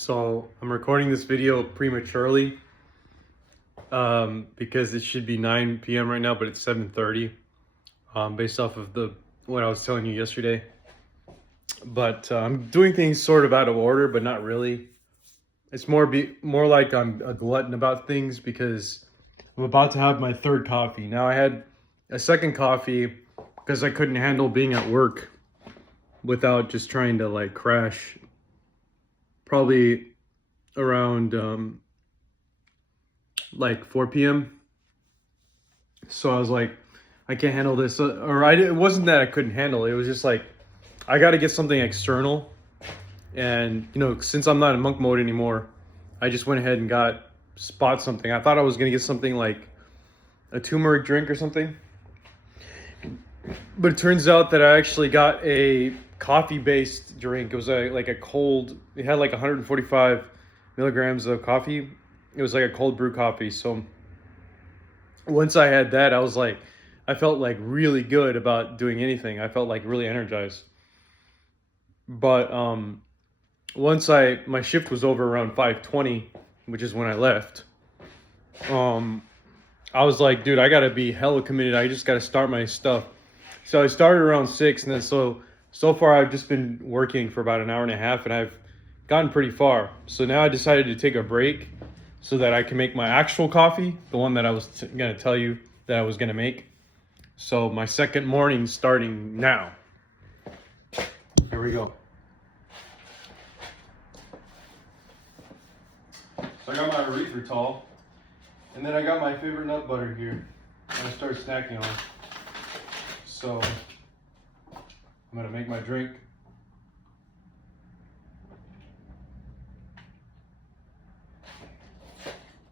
So I'm recording this video prematurely because it should be 9 p.m. right now, but it's 7:30 based off of what I was telling you yesterday. But I'm doing things sort of out of order, but not really. It's more like I'm a glutton about things because I'm about to have my third coffee. Now I had a second coffee because I couldn't handle being at work without just trying to like crash. Probably around like 4 p.m. So I was like, I can't handle this. It wasn't that I couldn't handle it. It was just like, I got to get something external. And, since I'm not in monk mode anymore, I just went ahead and bought something. I thought I was going to get something like a turmeric drink or something. But it turns out that I actually got a coffee-based drink. It was it had like 145 milligrams of coffee. It was like a cold brew coffee. So once I had that, I felt like really good about doing anything. I felt like really energized. But once my shift was over around 5:20, which is when I left, I was like, dude, I gotta be hella committed. I just gotta start my stuff. So I started around 6, and then so far I've just been working for about an hour and a half, and I've gotten pretty far. So now I decided to take a break so that I can make my actual coffee, the one that I was gonna tell you that I was gonna make. So my second morning starting now. Here we go. So I got my erythritol, and then I got my favorite nut butter here, and I started snacking on it. So I'm gonna make my drink.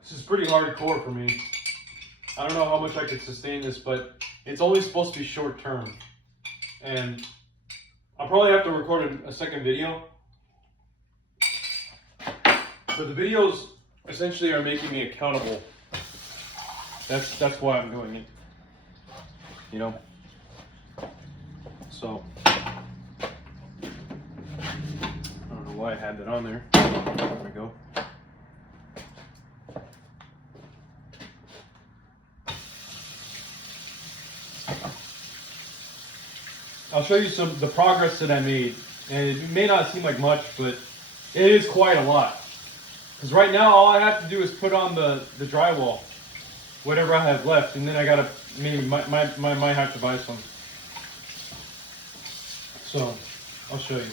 This is pretty hardcore for me. I don't know how much I could sustain this, but it's only supposed to be short term. And I'll probably have to record a second video. But the videos essentially are making me accountable. That's why I'm doing it. So I don't know why I had that on there. There we go. I'll show you the progress that I made, and it may not seem like much, but it is quite a lot. Because right now all I have to do is put on the drywall, whatever I have left, and then I gotta might have to buy some. So I'll show you.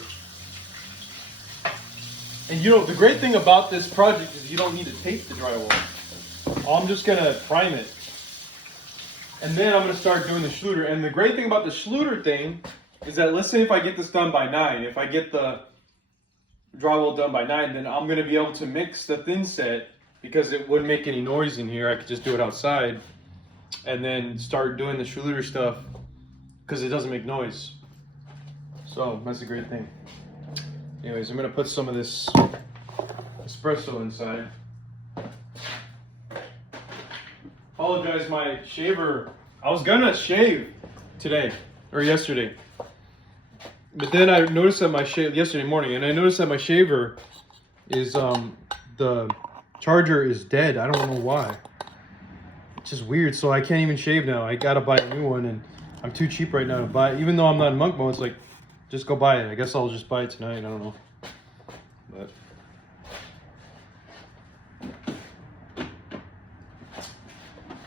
And the great thing about this project is you don't need to tape the drywall. I'm just gonna prime it. And then I'm going to start doing the Schluter. And the great thing about the Schluter thing is that, let's say if I get this done by 9, if I get the drywall done by 9, then I'm going to be able to mix the thin set because it wouldn't make any noise in here. I could just do it outside and then start doing the Schluter stuff because it doesn't make noise. So that's a great thing. Anyways, I'm going to put some of this espresso inside. Apologize, my shaver. I was gonna shave today or yesterday, but then I noticed that yesterday morning, and I noticed that my shaver is the charger is dead. I don't know why. It's just weird. So I can't even shave now. I gotta buy a new one, and I'm too cheap right now to buy it. Even though I'm not in monk mode, it's like, just go buy it. I guess I'll just buy it tonight. I don't know, but.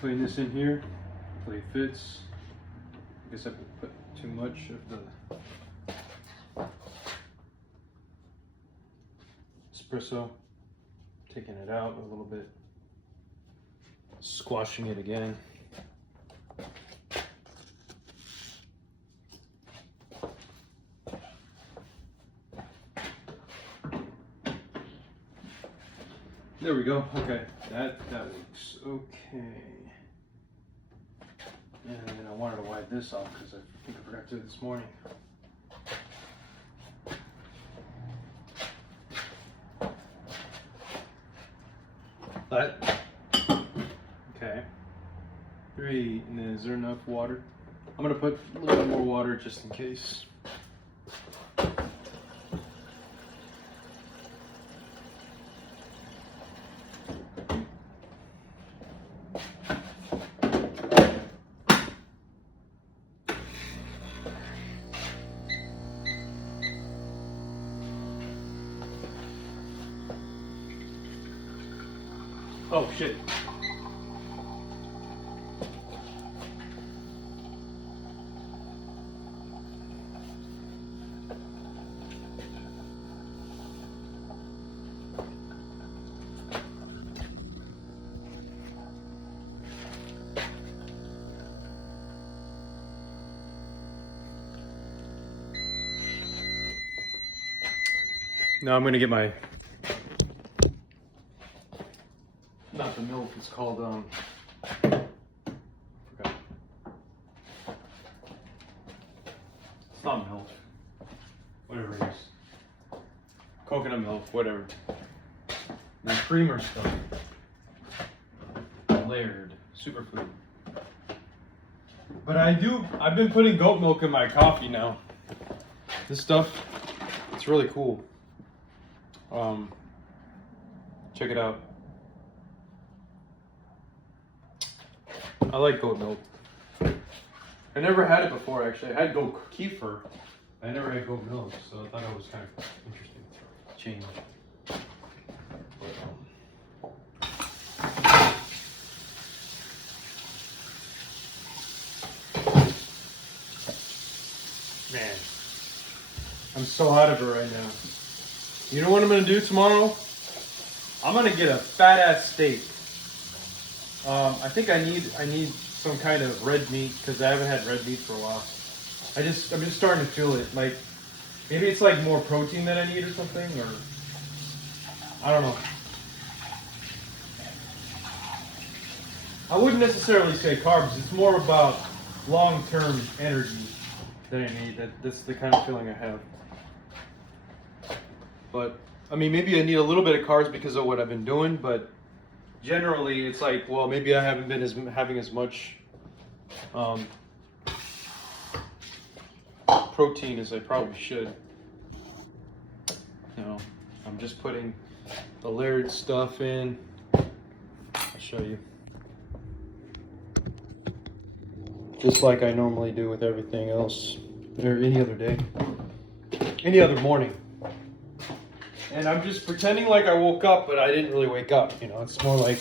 Putting this in here, hopefully it fits. I guess I put too much of the espresso, taking it out a little bit, squashing it again. There we go. Okay, that works. Okay. And then I wanted to wipe this off because I think I forgot to do it this morning. Okay. 3. And then is there enough water? I'm gonna put a little bit more water just in case. Oh shit. Now I'm gonna get my, not the milk, it's called forgot. It's not milk, whatever it is, coconut milk, whatever. The creamer stuff, layered superfood. But I've been putting goat milk in my coffee now. This stuff, it's really cool. Check it out. I like goat milk. I never had it before, actually. I had goat kefir. I never had goat milk, so I thought it was kind of interesting change. Man, I'm so out of it right now. You know what I'm gonna do tomorrow? I'm gonna get a fat ass steak. I think I need some kind of red meat because I haven't had red meat for a while. I'm just starting to feel it. Like maybe it's like more protein that I need or something, or I don't know. I wouldn't necessarily say carbs. It's more about long-term energy that I need. That's the kind of feeling I have. But I mean, maybe I need a little bit of carbs because of what I've been doing, but generally it's like, well, maybe I haven't been having as much protein as I probably should. You know, I'm just putting the layered stuff in. I'll show you. Just like I normally do with everything else, or any other day, any other morning. And I'm just pretending like I woke up, but I didn't really wake up. You know, it's more like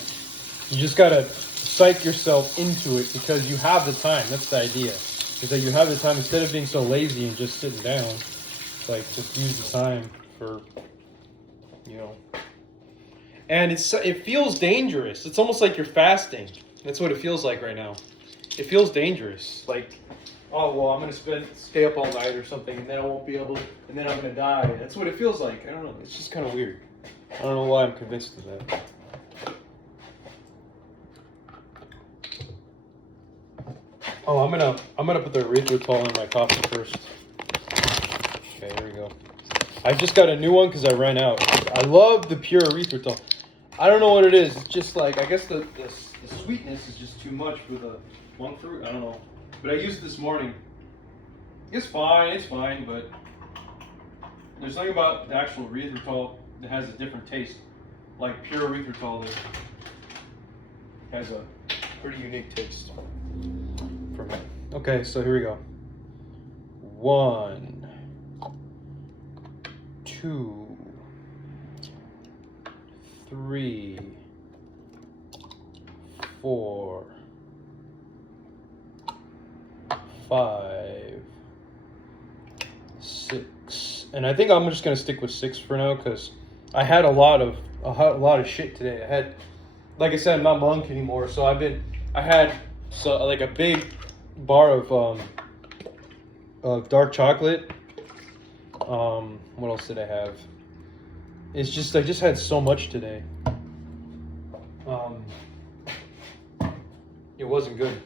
you just gotta psych yourself into it because you have the time. That's the idea, is that you have the time instead of being so lazy and just sitting down. It's like just use the time for, you know. And it feels dangerous. It's almost like you're fasting. That's what it feels like right now. It feels dangerous. Like, oh, well, I'm going to stay up all night or something, and then I won't be able to, and then I'm going to die. That's what it feels like. I don't know. It's just kind of weird. I don't know why I'm convinced of that. Oh, I'm gonna put the erythritol in my coffee first. Okay, here we go. I just got a new one because I ran out. I love the pure erythritol. I don't know what it is. It's just like, I guess the sweetness is just too much for the monk fruit. I don't know. But I used it this morning. It's fine, but there's something about the actual erythritol that has a different taste. Like pure erythritol has a pretty unique taste for me. Okay, so here we go. 1, 2, 3, 4, 5, 6, and I think I'm just gonna stick with 6 for now because I had a lot of shit today. I had, like I said, I'm not monk anymore, so I had like a big bar of dark chocolate. What else did I have? It's just I just had so much today. It wasn't good.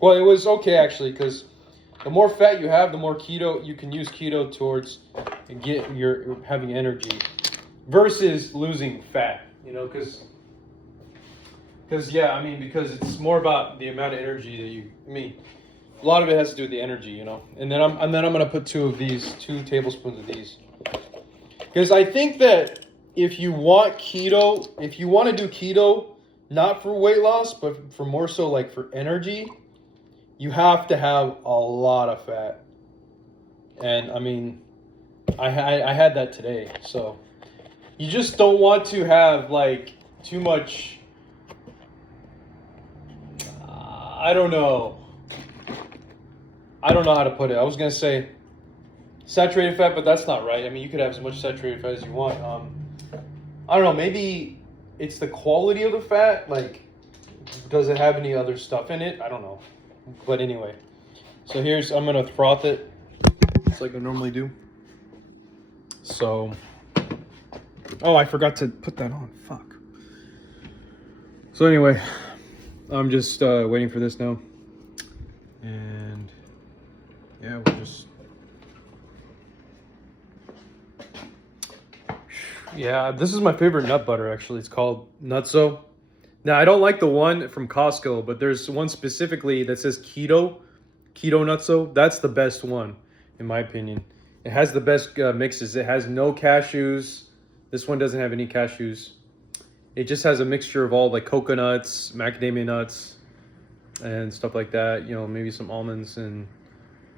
Well, it was okay actually, because the more fat you have, the more keto you can use keto towards and get your having energy versus losing fat. You know, because yeah, I mean, because it's more about the amount of energy that you. I mean, a lot of it has to do with the energy, you know. And then I'm gonna put 2 tablespoons of these, because I think that if you want to do keto, not for weight loss, but for more so like for energy, you have to have a lot of fat. And I mean, I had that today, so you just don't want to have like too much. I don't know. I don't know how to put it. I was gonna say saturated fat, but that's not right. I mean, you could have as much saturated fat as you want. I don't know. Maybe it's the quality of the fat. Like, does it have any other stuff in it? I don't know. But anyway, so I'm gonna froth it, just like I normally do. So, oh, I forgot to put that on. Fuck. So anyway, I'm just waiting for this now, and yeah, we'll just. Yeah, this is my favorite nut butter, actually. It's called Nutso. Now, I don't like the one from Costco, but there's one specifically that says Keto Nutso. That's the best one, in my opinion. It has the best mixes. It has no cashews. This one doesn't have any cashews. It just has a mixture of all like coconuts, macadamia nuts, and stuff like that. You know, maybe some almonds, and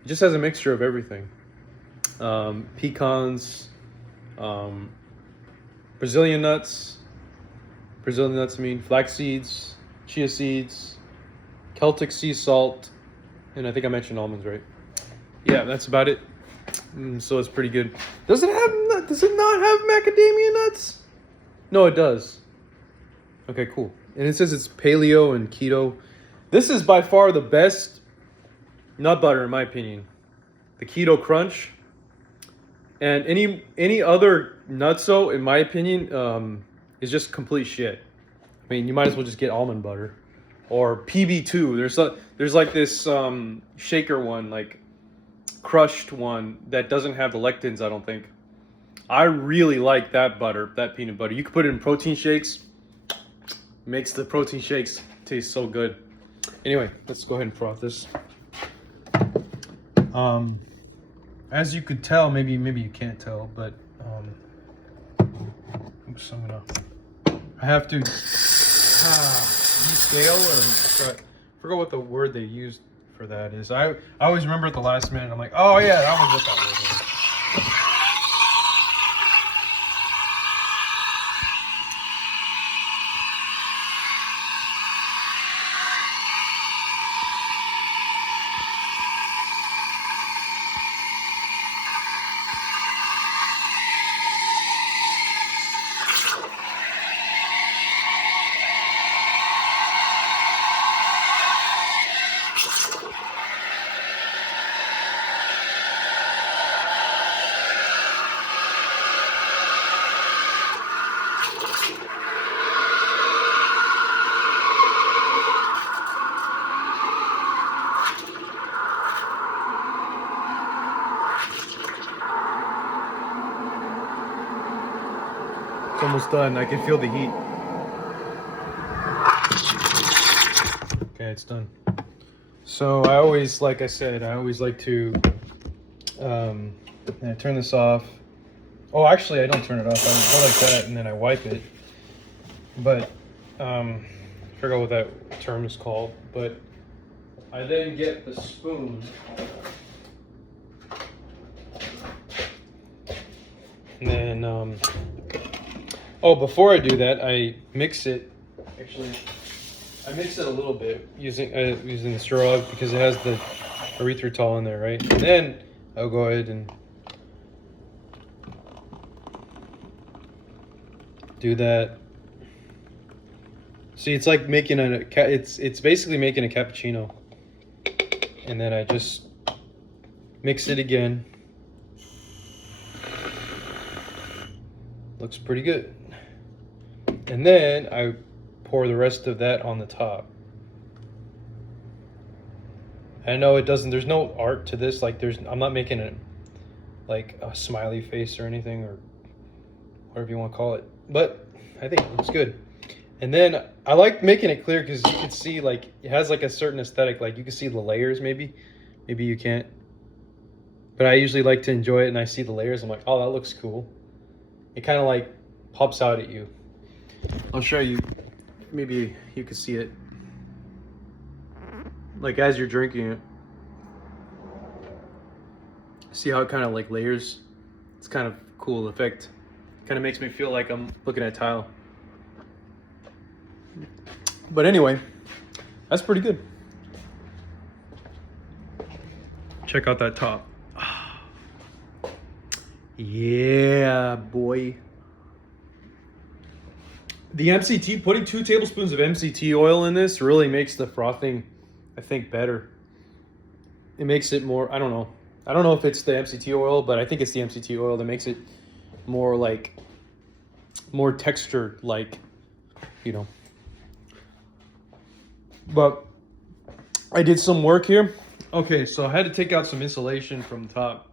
it just has a mixture of everything. Pecans, Brazilian nuts, flax seeds, chia seeds, Celtic sea salt, and I think I mentioned almonds, right? Yeah, that's about it. So it's pretty good. Does it not have macadamia nuts? No, it does. Okay, cool. And it says it's paleo and keto. This is by far the best nut butter in my opinion. The Keto Crunch. And any other Nutso, in my opinion, is just complete shit. I mean, you might as well just get almond butter or PB2. There's like this shaker one, like crushed one that doesn't have the lectins. I don't think. I really like that butter, that peanut butter. You can put it in protein shakes. Makes the protein shakes taste so good. Anyway, let's go ahead and froth this. As you could tell, maybe you can't tell, but oops, I have to descale or I forgot what the word they used for that is. I always remember at the last minute. I'm like, oh yeah, that was what that was. It's almost done. I can feel the heat. Okay, it's done. So I always, like I said, I always like to I turn this off. Oh, actually, I don't turn it off. I go like that, and then I wipe it. But I forgot what that term is called. But I then get the spoon. And then, oh, before I do that, I mix it. Actually, I mix it a little bit using the straw because it has the erythritol in there, right? And then I'll go ahead and do that. See, it's like making it's basically making a cappuccino. And then I just mix it again. Looks pretty good. And then I pour the rest of that on the top. I know it doesn't, there's no art to this. Like I'm not making it like a smiley face or anything or whatever you want to call it. But I think it looks good. And then I like making it clear because you can see like it has like a certain aesthetic. Like you can see the layers maybe. Maybe you can't. But I usually like to enjoy it and I see the layers. I'm like, oh, that looks cool. It kind of like pops out at you. I'll show you. Maybe you can see it. Like as you're drinking it. See how it kind of like layers? It's kind of cool effect. Kind of makes me feel like I'm looking at tile. But anyway, that's pretty good. Check out that top. Yeah, boy. The MCT, putting 2 tablespoons of MCT oil in this really makes the frothing, I think, better. It makes it more, I don't know. I don't know if it's the MCT oil, but I think it's the MCT oil that makes it more like, more textured, like, you know. But I did some work here. Okay, so I had to take out some insulation from the top.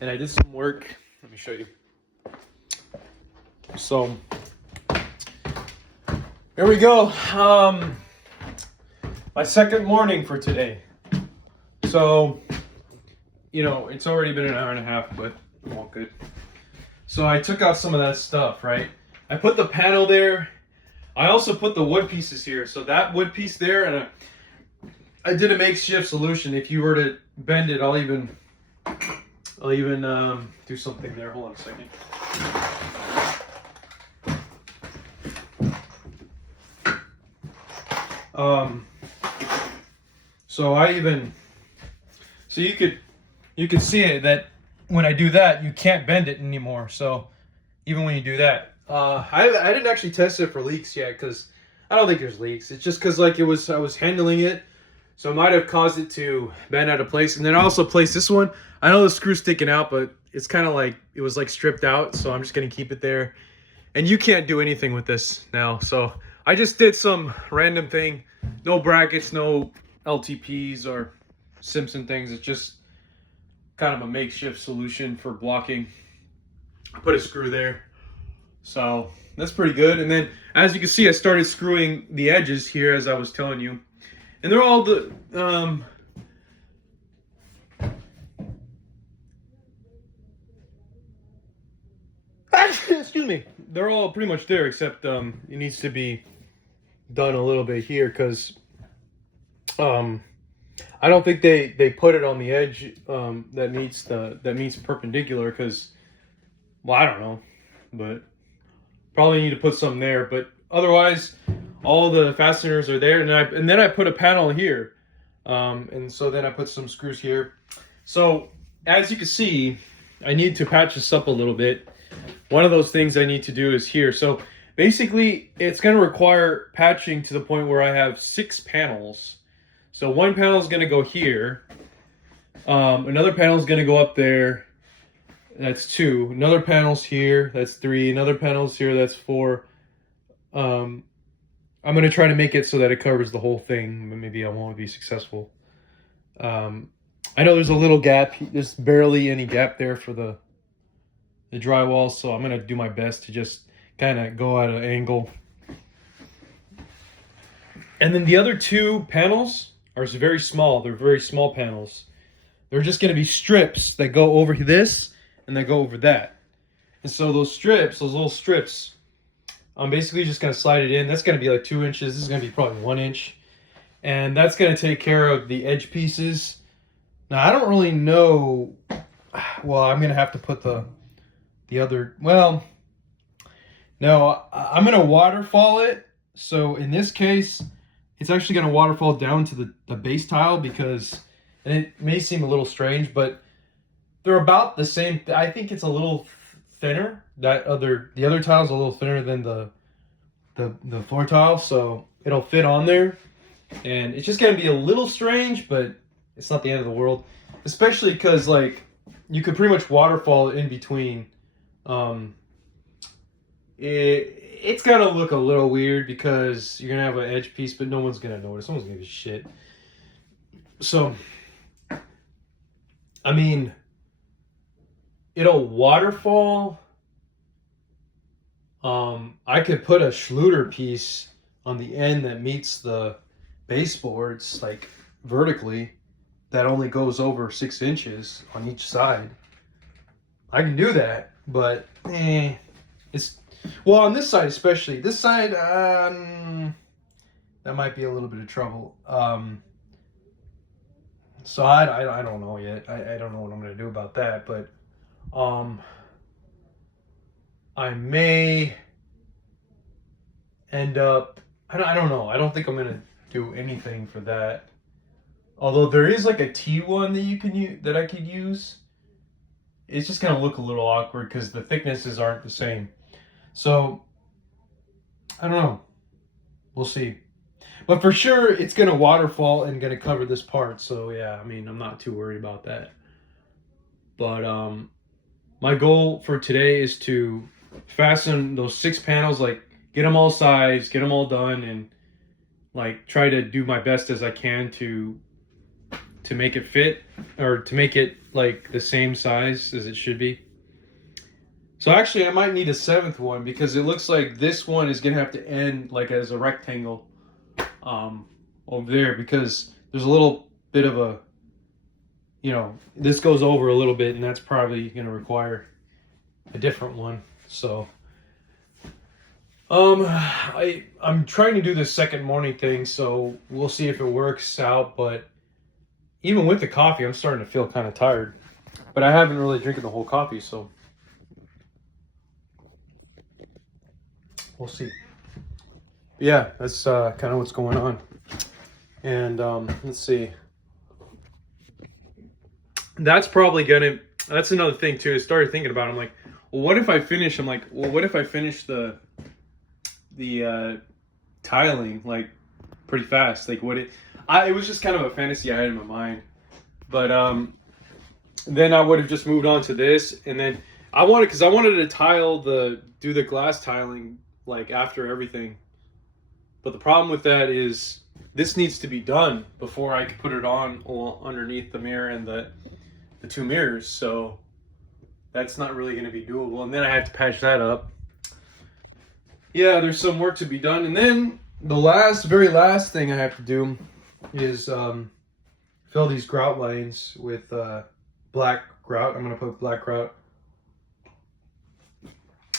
And I did some work. Let me show you. So, here we go. My second morning for today. So, you know, it's already been an hour and a half, but I'm all good. So I took out some of that stuff, right? I put the panel there. I also put the wood pieces here. So that wood piece there, and I did a makeshift solution. If you were to bend it, I'll even do something there. Hold on a second. So you could see it that when I do that, you can't bend it anymore. So even when you do that, I didn't actually test it for leaks yet because I don't think there's leaks. It's just because like I was handling it, so it might have caused it to bend out of place. And then I also placed this one. I know the screw's sticking out, but it's kind of like it was like stripped out, so I'm just gonna keep it there. And you can't do anything with this now, so I just did some random thing. No brackets, no LTPs or Simpson things. It's just kind of a makeshift solution for blocking. I put a screw there, so that's pretty good. And then, as you can see, I started screwing the edges here, as I was telling you, and they're all the excuse me, they're all pretty much there, except it needs to be done a little bit here because I don't think they put it on the edge that meets perpendicular because, well, I don't know, but probably need to put some there. But otherwise, all the fasteners are there, and then I put a panel here, and so then I put some screws here. So as you can see, I need to patch this up a little bit. One of those things I need to do is here. So basically, it's going to require patching to the point where I have 6 panels. So one panel is going to go here. Another panel is going to go up there. That's 2. Another panel's here. That's 3. Another panel's here. That's 4. I'm going to try to make it so that it covers the whole thing. Maybe I won't be successful. I know there's a little gap. There's barely any gap there for the drywall, so I'm going to do my best to just kind of go at an angle. And then the other 2 panels are very small. They're very small panels. They're just going to be strips that go over this and that go over that. And so those strips, those little strips, I'm basically just going to slide it in. That's going to be like 2 inches. This is going to be probably 1 inch. And that's going to take care of the edge pieces. Now, I don't really know. Well, I'm going to have to put the other, well, no, I'm going to waterfall it. So in this case, it's actually going to waterfall down to the base tile because, and it may seem a little strange, but they're about the same. I think it's a little thinner. The other tile's a little thinner than the floor tile, so it'll fit on there. And it's just going to be a little strange, but it's not the end of the world. Especially because, like, you could pretty much waterfall it in between. It's gonna look a little weird because you're gonna have an edge piece, but no one's gonna notice. No one's gonna give a shit. So, I mean, it'll waterfall. I could put a Schluter piece on the end that meets the baseboards, like vertically, that only goes over 6 inches on each side. I can do that, but it's, well, on this side especially. This side, that might be a little bit of trouble. So I don't know yet. I don't know what I'm going to do about that, but I may end up I don't know. I don't think I'm gonna do anything for that. Although there is like a T one that you can use, that I could use. It's just gonna look a little awkward because the thicknesses aren't the same. So I don't know. We'll see. But for sure, it's gonna waterfall and gonna cover this part. So yeah, I mean, I'm not too worried about that. But my goal for today is to fasten those 6 panels, like get them all sized, get them all done, and like try to do my best as I can to make it fit, or to make it like the same size as it should be. So actually I might need a 7th one because it looks like this one is gonna have to end like as a rectangle over there, because there's a little bit of a, you know, this goes over a little bit, and that's probably gonna require a different one. So I'm trying to do this second morning thing, so we'll see if it works out. But even with the coffee, I'm starting to feel kind of tired. But I haven't really drinking the whole coffee, so we'll see. Yeah, that's kind of what's going on. And let's see. That's probably gonna. That's another thing too. I started thinking about it. I'm like, well, what if I finish? I'm like, well, what if I finish the tiling like pretty fast? Like, it was just kind of a fantasy I had in my mind. But then I would have just moved on to this, and then I wanted to do the glass tiling like after everything. But the problem with that is this needs to be done before I can put it on underneath the mirror and the 2 mirrors. So that's not really going to be doable. And then I have to patch that up. Yeah, there's some work to be done. And then the very last thing I have to do is fill these grout lines with black grout. I'm going to put black grout.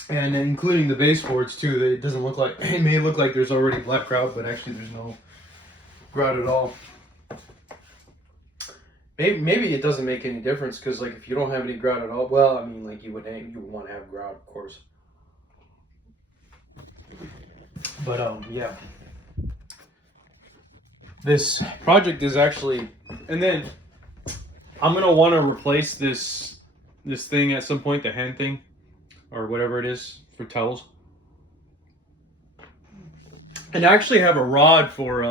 And including the baseboards too. It doesn't look like, it may look like there's already black grout, but actually there's no grout at all. Maybe it doesn't make any difference, because like if you don't have any grout at all, well, I mean, like you would want to have grout, of course. But yeah, this project is actually, and then I'm gonna want to replace this thing at some point, the hand thing, or whatever it is for towels. And I actually have a rod for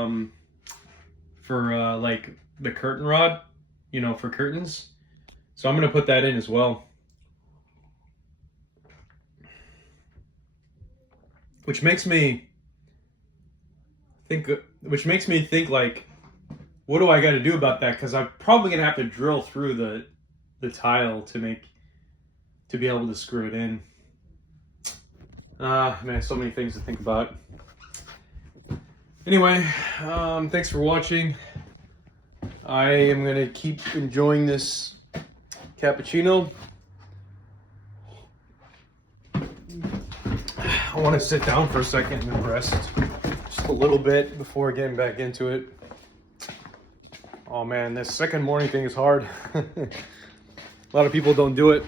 like the curtain rod, you know, for curtains. So I'm gonna put that in as well. Which makes me think like, what do I got to do about that? Because I'm probably gonna have to drill through the tile to be able to screw it in. Man, so many things to think about. Anyway, thanks for watching. I am gonna keep enjoying this cappuccino. I want to sit down for a second and rest just a little bit before getting back into it. Oh man, this second morning thing is hard. A lot of people don't do it.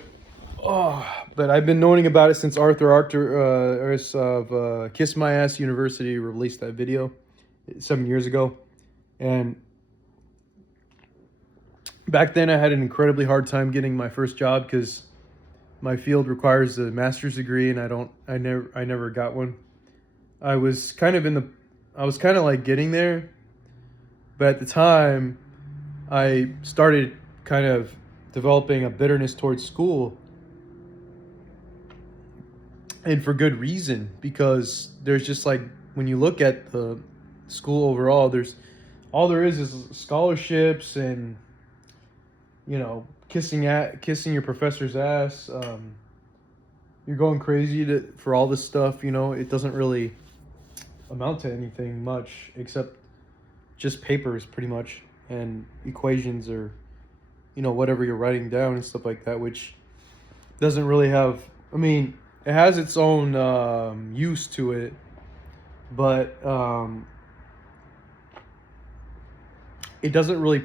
Oh, but I've been knowing about it since Arthur of Kiss My Ass University released that video 7 years ago. And back then I had an incredibly hard time getting my first job because my field requires a master's degree, and I never got one. I was kind of like getting there, but at the time I started kind of developing a bitterness towards school. And for good reason, because there's just like, when you look at the school overall, all there is scholarships and, you know, kissing your professor's ass. You're going crazy for all this stuff, you know. It doesn't really amount to anything much except just papers, pretty much, and equations, or, you know, whatever you're writing down and stuff like that, which doesn't really have, I mean, it has its own use to it, but it doesn't really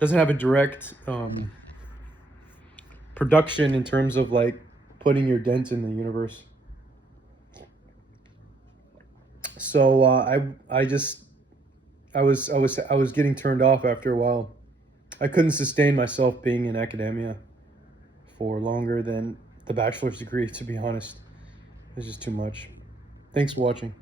doesn't have a direct production in terms of like putting your dent in the universe. So I was getting turned off after a while. I couldn't sustain myself being in academia for longer than the bachelor's degree, to be honest. It's just too much. Thanks for watching.